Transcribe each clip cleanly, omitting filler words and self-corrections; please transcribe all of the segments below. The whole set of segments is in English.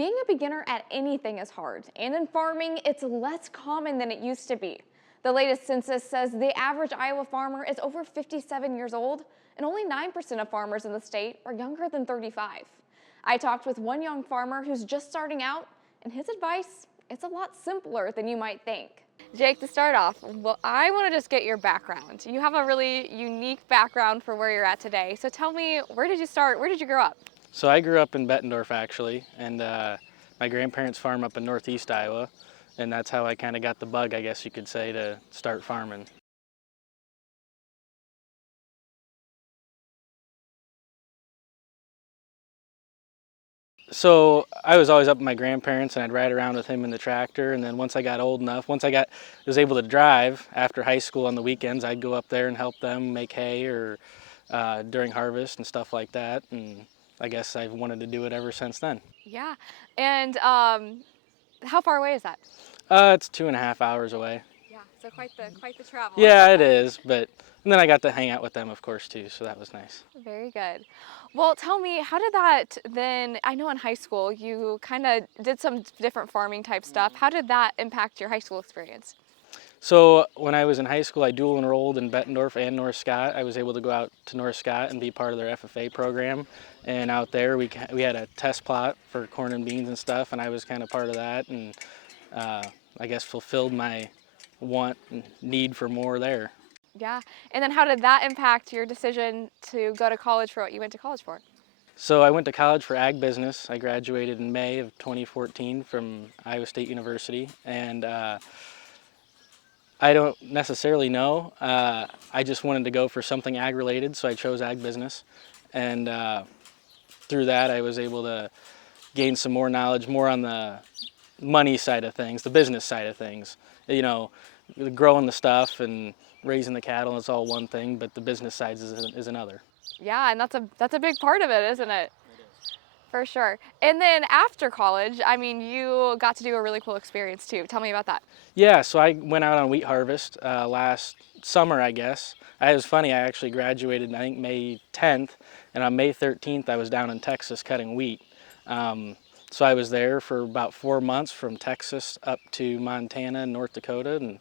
Being a beginner at anything is hard, and in farming, it's less common than it used to be. The latest census says the average Iowa farmer is over 57 years old, and only 9% of farmers in the state are younger than 35. I talked with one young farmer who's just starting out, and his advice, it's a lot simpler than you might think. Jake, to start off, well, I want to just get your background. You have a really unique background for where you're at today. So tell me, where did you start? Where did you grow up? So I grew up in Bettendorf actually, and my grandparents farm up in northeast Iowa, and that's how I kind of got the bug, I guess you could say, to start farming. So I was always up with my grandparents, and I'd ride around with him in the tractor, and then once I got old enough, was able to drive after high school on the weekends, I'd go up there and help them make hay or during harvest and stuff like that, and I guess I've wanted to do it ever since then. Yeah, and how far away is that? It's 2.5 hours away. Yeah, so quite the travel. Yeah, it is, and then I got to hang out with them, of course, too, so that was nice. Very good. Well, tell me, how did that then, I know in high school you kind of did some different farming type stuff. How did that impact your high school experience? So when I was in high school, I dual enrolled in Bettendorf and North Scott. I was able to go out to North Scott and be part of their FFA program. And out there, we had a test plot for corn and beans and stuff, and I was kind of part of that, and I guess fulfilled my want and need for more there. Yeah, and then how did that impact your decision to go to college for what you went to college for? So I went to college for ag business. I graduated in May of 2014 from Iowa State University, and I don't necessarily know. I just wanted to go for something ag related, so I chose ag business. And through that, I was able to gain some more knowledge, more on the money side of things, the business side of things. You know, growing the stuff and raising the cattle is all one thing, but the business side is another. Yeah, and that's a big part of it, isn't it? For sure. And then after college, I mean, you got to do a really cool experience too. Tell me about that. Yeah, so I went out on wheat harvest last summer, I guess. It was funny, I actually graduated, I think, May 10th, and on May 13th, I was down in Texas cutting wheat. So I was there for about 4 months from Texas up to Montana and North Dakota, and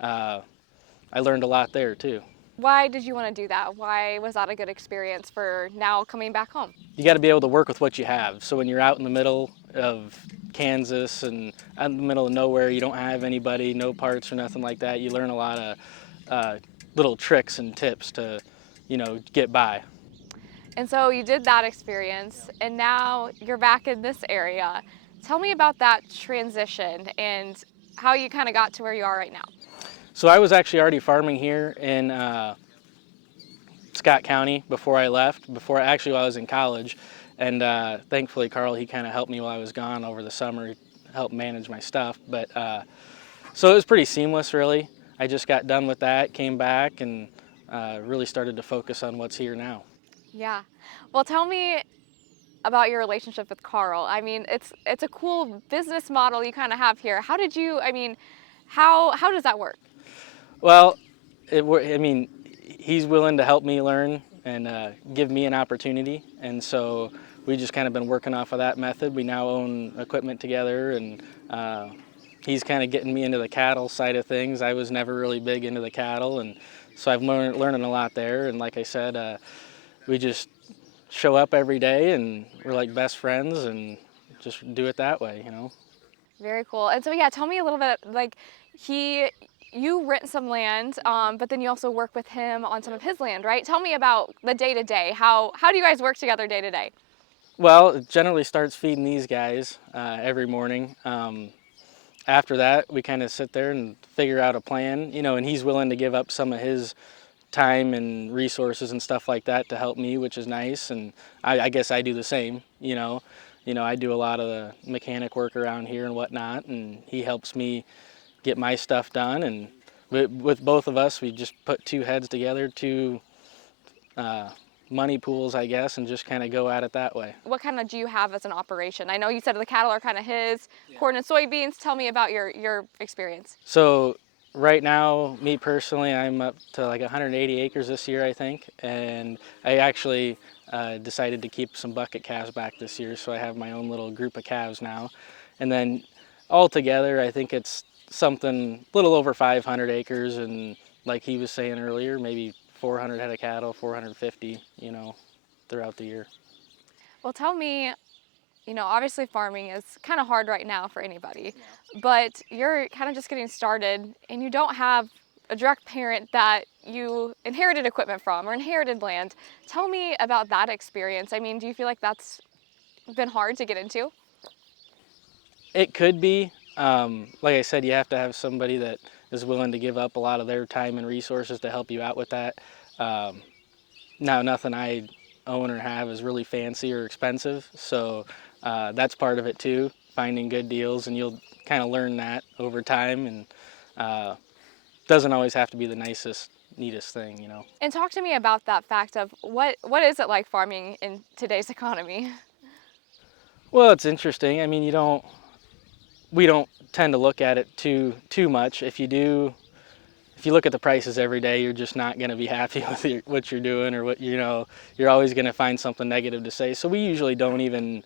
I learned a lot there too. Why did you want to do that? Why was that a good experience for now coming back home? You got to be able to work with what you have. So when you're out in the middle of Kansas and out in the middle of nowhere, you don't have anybody, no parts or nothing like that, you learn a lot of little tricks and tips to, get by. And so you did that experience, and now you're back in this area. Tell me about that transition and how you kind of got to where you are right now. So I was actually already farming here in Scott County before I left, while I was in college. And thankfully, Carl, he kind of helped me while I was gone over the summer. He helped manage my stuff. But so it was pretty seamless, really. I just got done with that, came back, and really started to focus on what's here now. Yeah. Well, tell me about your relationship with Carl. I mean, it's a cool business model you kind of have here. How does that work? Well, he's willing to help me learn and give me an opportunity, and so we just kind of been working off of that method. We now own equipment together, and he's kind of getting me into the cattle side of things. I was never really big into the cattle, and so I've learning a lot there. And like I said, we just show up every day, and we're like best friends, and just do it that way, Very cool. And so yeah, tell me a little bit, like you rent some land, but then you also work with him on some of his land, right? Tell me about the day-to-day. How do you guys work together day-to-day? Well, it generally starts feeding these guys every morning. After that, we kind of sit there and figure out a plan, and he's willing to give up some of his time and resources and stuff like that to help me, which is nice. And I guess I do the same, I do a lot of the mechanic work around here and whatnot, and he helps me get my stuff done. And with both of us, we just put two heads together, two money pools, I guess, and just kind of go at it that way. What kind of do you have as an operation? I know you said the cattle are kind of his, corn and soybeans. Tell me about your experience. So right now, me personally, I'm up to like 180 acres this year, I think, and I actually Decided to keep some bucket calves back this year, so I have my own little group of calves now. And then altogether, I think it's something a little over 500 acres, and like he was saying earlier, maybe 400 head of cattle, 450, throughout the year. Well, tell me, obviously farming is kind of hard right now for anybody, but you're kind of just getting started and you don't have a direct parent that you inherited equipment from or inherited land. Tell me about that experience. I mean, do you feel like that's been hard to get into? It could be. Like I said, you have to have somebody that is willing to give up a lot of their time and resources to help you out with that. Um, Now, nothing I own or have is really fancy or expensive, so that's part of it too, finding good deals, and you'll kind of learn that over time, and uh, doesn't always have to be the nicest, neatest thing. And talk to me about that fact of what is it like farming in today's economy? Well, it's interesting. I mean, we don't tend to look at it too much. If you look at the prices every day, you're just not going to be happy with what you're doing, or you're always going to find something negative to say. So we usually don't even,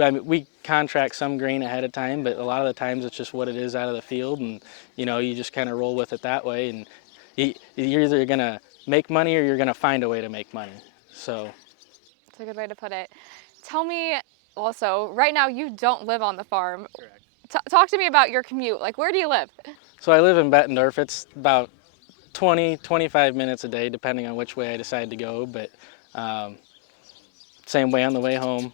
I mean, we contract some grain ahead of time, but a lot of the times it's just what it is out of the field, and you just kind of roll with it that way, and you're either going to make money or you're going to find a way to make money. So That's a good way to put it. Tell me also, right now you don't live on the farm. correct. Talk to me about your commute. Like, where do you live? So I live in Bettendorf. It's about 25 minutes a day, depending on which way I decide to go, but um, same way on the way home.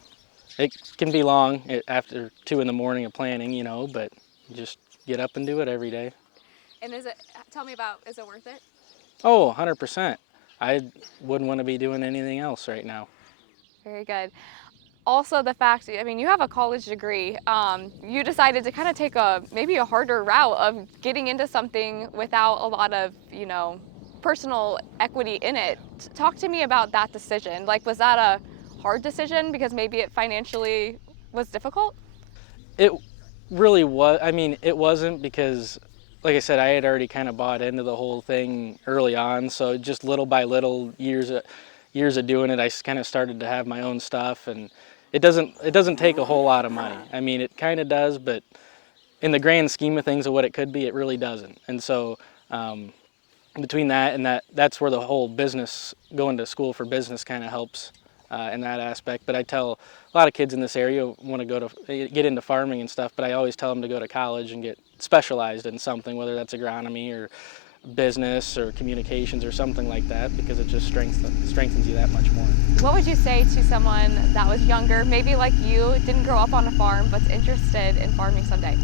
It can be long after 2 in the morning of planning, but you just get up and do it every day. And tell me is it worth it? Oh, 100%. I wouldn't want to be doing anything else right now. Very good. Also, the fact, I mean, you have a college degree. You decided to kind of take maybe a harder route of getting into something without a lot of, personal equity in it. Talk to me about that decision. Like, was that a hard decision because maybe it financially was difficult? It really was. I mean, it wasn't because, like I said, I had already kind of bought into the whole thing early on. So just little by little, years of doing it, I kind of started to have my own stuff, and it doesn't take a whole lot of money. I mean, it kind of does, but in the grand scheme of things of what it could be, it really doesn't. And so between that and that's where the whole business, going to school for business, kind of helps in that aspect. But I tell a lot of kids in this area want to get into farming and stuff, but I always tell them to go to college and get specialized in something, whether that's agronomy or business or communications or something like that, because it just strengthens you that much more. What would you say to someone that was younger, maybe like you, didn't grow up on a farm, but's interested in farming someday?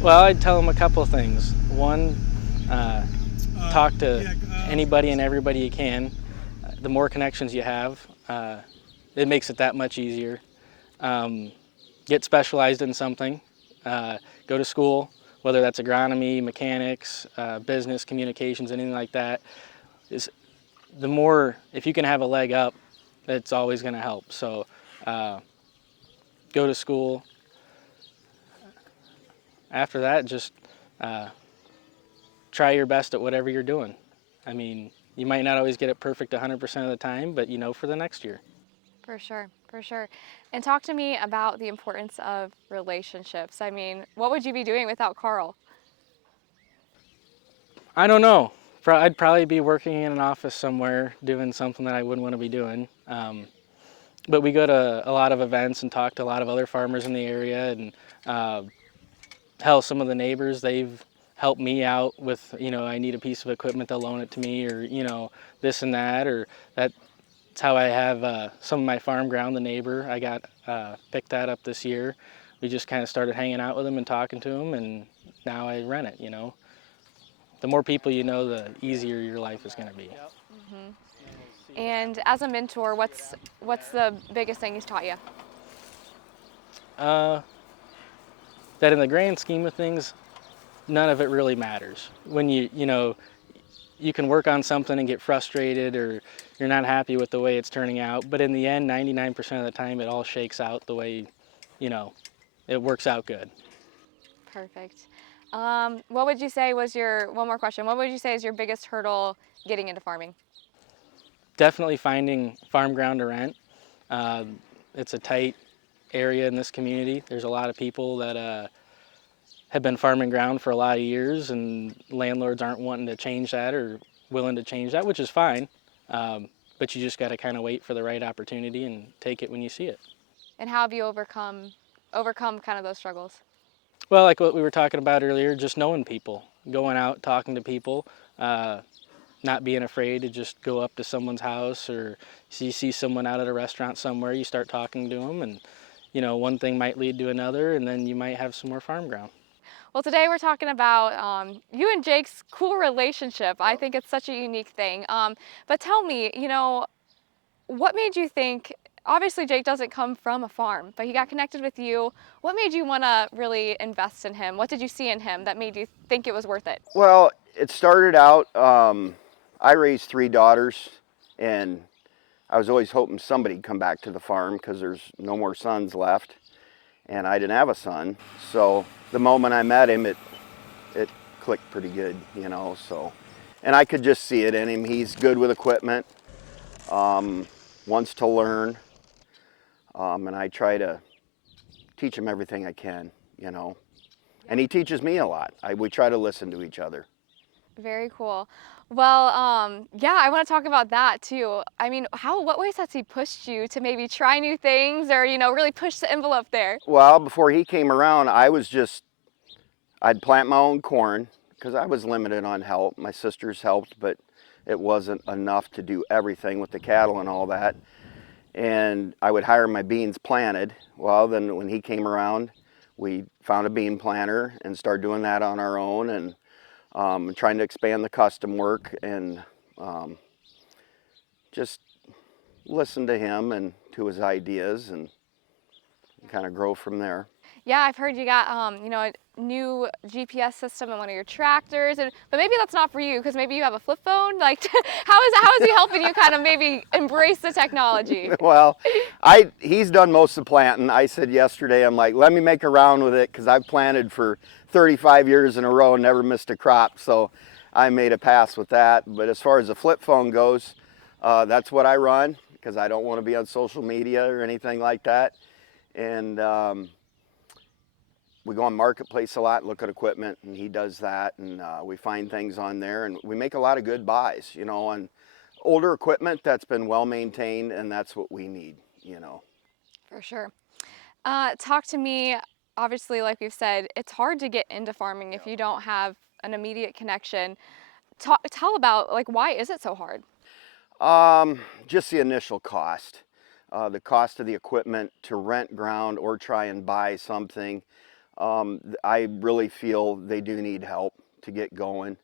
Well, I'd tell them a couple of things. One, talk to anybody and everybody you can. The more connections you have, it makes it that much easier. Get specialized in something. Go to school, whether that's agronomy, mechanics, business, communications, anything like that. If you can have a leg up, it's always going to help. So go to school. After that, just try your best at whatever you're doing. I mean, you might not always get it perfect 100% of the time, but for the next year. For sure, for sure. And talk to me about the importance of relationships. I mean, what would you be doing without Carl? I don't know. I'd probably be working in an office somewhere doing something that I wouldn't want to be doing. But we go to a lot of events and talk to a lot of other farmers in the area, and hell, some of the neighbors, they've helped me out with, I need a piece of equipment, they'll loan it to me, or, this and that, or that's how I have some of my farm ground, the neighbor. I got picked that up this year. We just kind of started hanging out with him and talking to him, and now I rent it, The more people you know, the easier your life is going to be. Mm-hmm. And as a mentor, what's the biggest thing he's taught you? That in the grand scheme of things, none of it really matters. When you can work on something and get frustrated, or you're not happy with the way it's turning out, but in the end, 99% of the time, it all shakes out the way, it works out good. Perfect. What would you say was one more question, what would you say is your biggest hurdle getting into farming? definitely finding farm ground to rent. Uh, it's a tight area in this community. There's a lot of people that have been farming ground for a lot of years, and landlords aren't wanting to change that or willing to change that, which is fine. But you just got to kind of wait for the right opportunity and take it when you see it. And how have you overcome kind of those struggles? Well, like what we were talking about earlier, just knowing people, going out, talking to people, uh, not being afraid to just go up to someone's house, or you see someone out at a restaurant somewhere, you start talking to them, and one thing might lead to another, and then you might have some more farm ground. Well, today we're talking about you and Jake's cool relationship. I think it's such a unique thing. But tell me, what made you think, obviously Jake doesn't come from a farm, but he got connected with you. What made you want to really invest in him? What did you see in him that made you think it was worth it? Well, it started out, I raised 3 daughters, and I was always hoping somebody'd come back to the farm because there's no more sons left, and I didn't have a son. So the moment I met him, it clicked pretty good, so. And I could just see it in him. He's good with equipment, wants to learn, and I try to teach him everything I can. And he teaches me a lot. We try to listen to each other. Very cool. Well, yeah, I want to talk about that too. I mean, what ways has he pushed you to maybe try new things or, really push the envelope there? Well, before he came around, I'd plant my own corn because I was limited on help. My sisters helped, but it wasn't enough to do everything with the cattle and all that. And I would hire my beans planted. Well, then when he came around, we found a bean planter and started doing that on our own, and trying to expand the custom work, and just listen to him and to his ideas, and kind of grow from there. Yeah, I've heard you got, a new GPS system in one of your tractors, but maybe that's not for you because maybe you have a flip phone. Like, how is he helping you kind of maybe embrace the technology? Well, he's done most of the planting. I said yesterday, I'm like, let me make a round with it because I've planted for 35 years in a row and never missed a crop. So I made a pass with that. But as far as the flip phone goes, that's what I run because I don't want to be on social media or anything like that. And we go on Marketplace a lot and look at equipment, and he does that, and we find things on there, and we make a lot of good buys, on older equipment that's been well maintained, and that's what we need. For sure. Talk to me, obviously, like we've said, it's hard to get into farming if you don't have an immediate connection. Tell about, like, why is it so hard? Just the initial cost. The cost of the equipment to rent ground or try and buy something. I really feel they do need help to get going,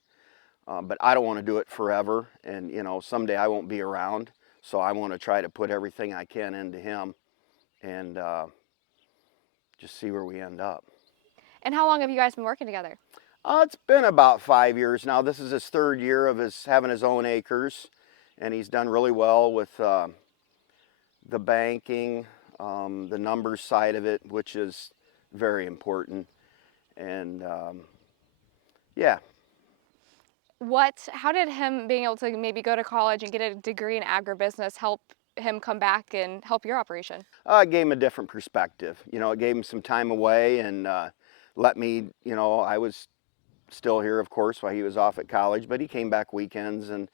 but I don't want to do it forever, and someday I won't be around, so I want to try to put everything I can into him, and just see where we end up. And how long have you guys been working together? It's been about 5 years now. This is his third year of having his own acres, and he's done really well with the banking, the numbers side of it, which is very important. And yeah. How did him being able to maybe go to college and get a degree in agribusiness help him come back and help your operation? It gave him a different perspective. It gave him some time away, and let me, I was still here, of course, while he was off at college, but he came back weekends, and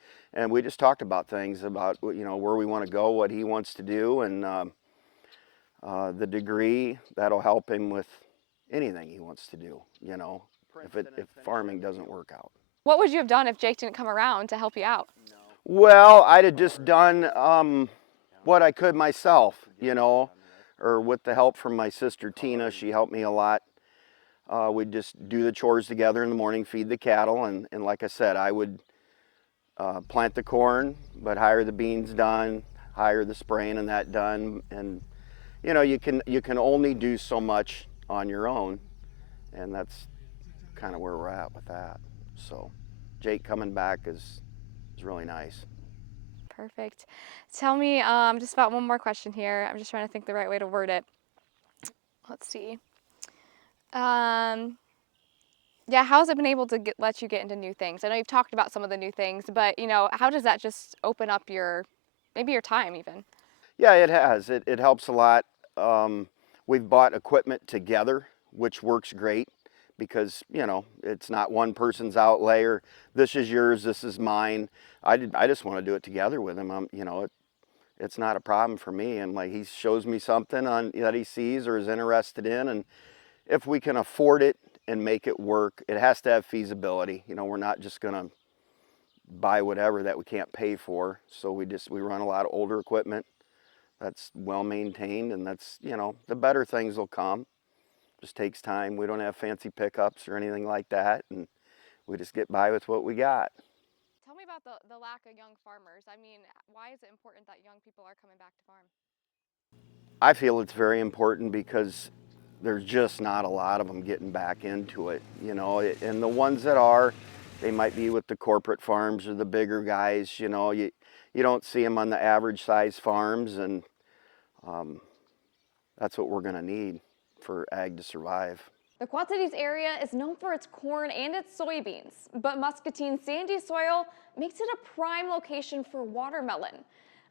we just talked about things, about, where we want to go, what he wants to do, and the degree, that'll help him with anything he wants to do, if farming doesn't work out. What would you have done if Jake didn't come around to help you out? Well, I'd have just done what I could myself, or with the help from my sister Tina. She helped me a lot. We'd just do the chores together in the morning, feed the cattle, and like I said, I would plant the corn, but hire the beans done, hire the spraying and that done, and you can only do so much on your own, and that's kind of where we're at with that. So Jake coming back is really nice. Perfect. Tell me just about one more question here. I'm just trying to think the right way to word it. Let's see. Yeah, how has it been able to let you get into new things? I know you've talked about some of the new things, but how does that just open up your maybe your time even. Yeah, it has. It helps a lot. We've bought equipment together, which works great because, you know, it's not one person's outlay or this is yours, this is mine. I just want to do it together with him. You know, it's not a problem for me. And like he shows me something that he sees or is interested in, and if we can afford it and make it work, it has to have feasibility. You know, we're not just going to buy whatever that we can't pay for. So we run a lot of older equipment that's well maintained, and that's, you know, the better things will come. Just takes time. We don't have fancy pickups or anything like that, and we just get by with what we got. Tell me about the lack of young farmers. I mean, why is it important that young people are coming back to farm? I feel it's very important because there's just not a lot of them getting back into it, you know, and the ones that are, they might be with the corporate farms or the bigger guys. You know, you don't see them on the average size farms, and that's what we're going to need for ag to survive. The Quad Cities area is known for its corn and its soybeans, but Muscatine's sandy soil makes it a prime location for watermelon.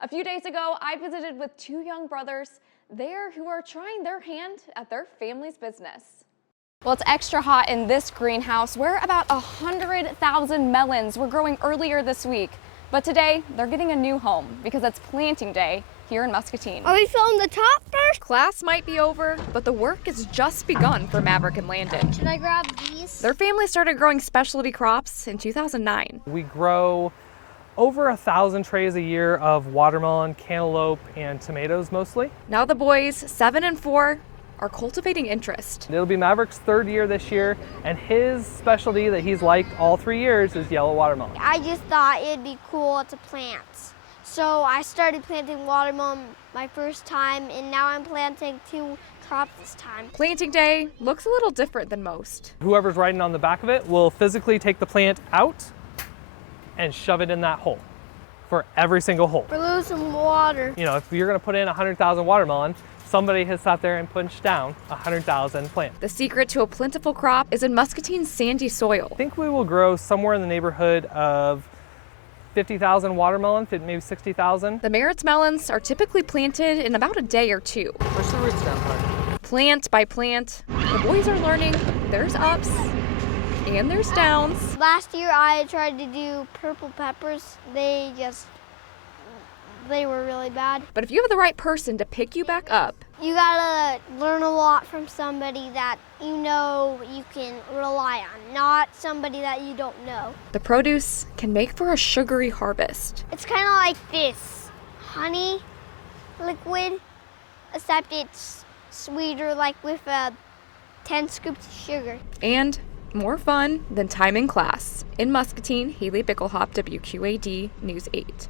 A few days ago, I visited with two young brothers there who are trying their hand at their family's business. Well, it's extra hot in this greenhouse where about 100,000 melons were growing earlier this week. But today, they're getting a new home because it's planting day here in Muscatine. Are we filling the top first? Class might be over, but the work has just begun for Maverick and Landon. Can I grab these? Their family started growing specialty crops in 2009. We grow over 1,000 trays a year of watermelon, cantaloupe, and tomatoes mostly. Now the boys, 7 and 4, are cultivating interest. It'll be Maverick's third year this year, and his specialty that he's liked all 3 years is yellow watermelon. I just thought it'd be cool to plant. So I started planting watermelon my first time, and now I'm planting 2 crops this time. Planting day looks a little different than most. Whoever's riding on the back of it will physically take the plant out and shove it in that hole for every single hole. We're losing water. You know, if you're gonna put in 100,000 watermelon, somebody has sat there and punched down 100,000 plants. The secret to a plentiful crop is in Muscatine's sandy soil. I think we will grow somewhere in the neighborhood of 50,000 watermelon, maybe 60,000. The Merritt's melons are typically planted in about a day or 2. Push the roots down hard. Plant by plant, the boys are learning there's ups and there's downs. Last year I tried to do purple peppers. They were really bad. But if you have the right person to pick you back up, You gotta learn a lot from somebody that you know you can rely on, not somebody that you don't know. the produce can make for a sugary harvest. It's kind of like this honey liquid, except it's sweeter, like with 10 scoops of sugar. And more fun than time in class. In Muscatine, Haley Bickelhop, WQAD News 8.